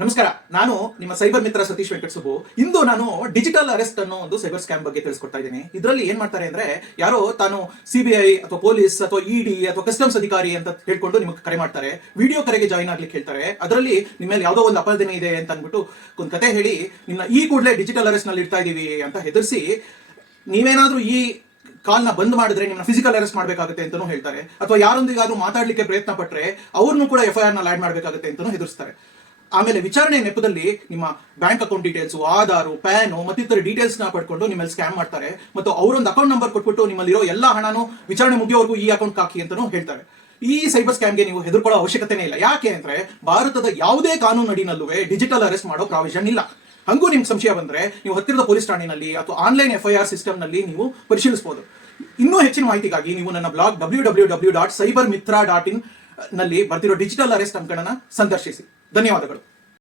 ನಮಸ್ಕಾರ. ನಾನು ನಿಮ್ಮ ಸೈಬರ್ ಮಿತ್ರ ಸತೀಶ್ ವೆಂಕಟಸುಬ್ಬು. ಇಂದು ನಾನು ಡಿಜಿಟಲ್ ಅರೆಸ್ಟ್ ಅನ್ನೋ ಒಂದು ಸೈಬರ್ ಸ್ಕ್ಯಾಮ್ ಬಗ್ಗೆ ತಿಳಿಸ್ಕೊಡ್ತಾ ಇದ್ದೀನಿ. ಇದರಲ್ಲಿ ಏನ್ ಮಾಡ್ತಾರೆ ಅಂದ್ರೆ, ಯಾರೋ ತಾನು ಸಿಬಿಐ ಅಥವಾ ಪೊಲೀಸ್ ಅಥವಾ ಇಡಿ ಅಥವಾ ಕಸ್ಟಮ್ಸ್ ಅಧಿಕಾರಿ ಅಂತ ಹೇಳ್ಕೊಂಡು ನಿಮಗೆ ಕರೆ ಮಾಡ್ತಾರೆ. ವಿಡಿಯೋ ಕರೆಗೆ ಜಾಯಿನ್ ಆಗ್ಲಿಕ್ಕೆ ಹೇಳ್ತಾರೆ. ಅದರಲ್ಲಿ ನಿಮ್ಮ ಮೇಲೆ ಯಾವುದೋ ಒಂದು ಅಪರಾಧನೆ ಇದೆ ಅಂತ ಅಂದ್ಬಿಟ್ಟು ಒಂದು ಕತೆ ಹೇಳಿ ನಿನ್ನ ಈ ಕೂಡಲೇ ಡಿಜಿಟಲ್ ಅರೆಸ್ಟ್ ನಲ್ಲಿ ಇಡ್ತಾ ಇದೀವಿ ಅಂತ ಹೆದರ್ಸಿ, ನೀವೇನಾದ್ರೂ ಈ ಕಾಲ್ನ ಬಂದ್ ಮಾಡಿದ್ರೆ ನಿಮ್ಮನ್ನ ಫಿಸಿಕಲ್ ಅರೆಸ್ಟ್ ಮಾಡಬೇಕಾಗುತ್ತೆ ಅಂತಾನೂ ಹೇಳ್ತಾರೆ. ಅಥವಾ ಯಾರೊಂದಿಗಾದ್ರೂ ಮಾತಾಡ್ಲಿಕ್ಕೆ ಪ್ರಯತ್ನ ಪಟ್ರೆ ಅವ್ರನ್ನೂ ಕೂಡ FIR ನಲ್ಲಿ ಆಡ್ ಮಾಡಬೇಕಾಗುತ್ತೆ ಅಂತಾನೂ ಹೆದರ್ಸ್ತಾರೆ. ಆಮೇಲೆ ವಿಚಾರಣೆ ನೆಪದಲ್ಲಿ ನಿಮ್ಮ bank account details, Aadhaar, PAN ಮತ್ತಿತರ ಡೀಟೇಲ್ಸ್ ನ ಪಡ್ಕೊಂಡು ನಿಮ್ಮಲ್ಲಿ ಸ್ಕ್ಯಾಮ್ ಮಾಡ್ತಾರೆ. ಮತ್ತು ಅವರೊಂದು ಅಕೌಂಟ್ ನಂಬರ್ ಕೊಟ್ಬಿಟ್ಟು ನಿಮ್ಮಲ್ಲಿರೋ ಎಲ್ಲಾ ಹಣನು ವಿಚಾರಣೆ ಮುಗಿಯೋವರೆಗೂ ಈ ಅಕೌಂಟ್ ಹಾಕಿ ಅಂತಾನೂ ಹೇಳ್ತಾರೆ. ಈ ಸೈಬರ್ ಸ್ಕ್ಯಾಮ್ಗೆ ನೀವು ಹೆದರ್ಕೊಳ್ಳೋ ಅವಶ್ಯಕತೆನೇ ಇಲ್ಲ. ಯಾಕೆ ಅಂದ್ರೆ ಭಾರತದ ಯಾವುದೇ ಕಾನೂನು ಅಡಿನಲ್ಲೂ ಡಿಜಿಟಲ್ ಅರೆಸ್ಟ್ ಮಾಡೋ ಪ್ರಾವಿಷನ್ ಇಲ್ಲ. ಹಂಗೂ ನಿಮ್ಗೆ ಸಂಶಯ ಬಂದ್ರೆ ನೀವು ಹತ್ತಿರದ ಪೊಲೀಸ್ ಠಾಣೆಯಲ್ಲಿ ಅಥವಾ ಆನ್ಲೈನ್ FIR ಸಿಸ್ಟಮ್ ನಲ್ಲಿ ನೀವು ಪರಿಶೀಲಿಸಬಹುದು. ಇನ್ನೂ ಹೆಚ್ಚಿನ ಮಾಹಿತಿಗಾಗಿ ನೀವು ನನ್ನ ಬ್ಲಾಗ್ www.cybermitra.in ನಲ್ಲಿ ಬರ್ತಿರೋ ಡಿಜಿಟಲ್ ಅರೆಸ್ಟ್ ಅಂಕಣನ ಸಂದರ್ಶಿಸಿ. ಧನ್ಯವಾದಗಳು.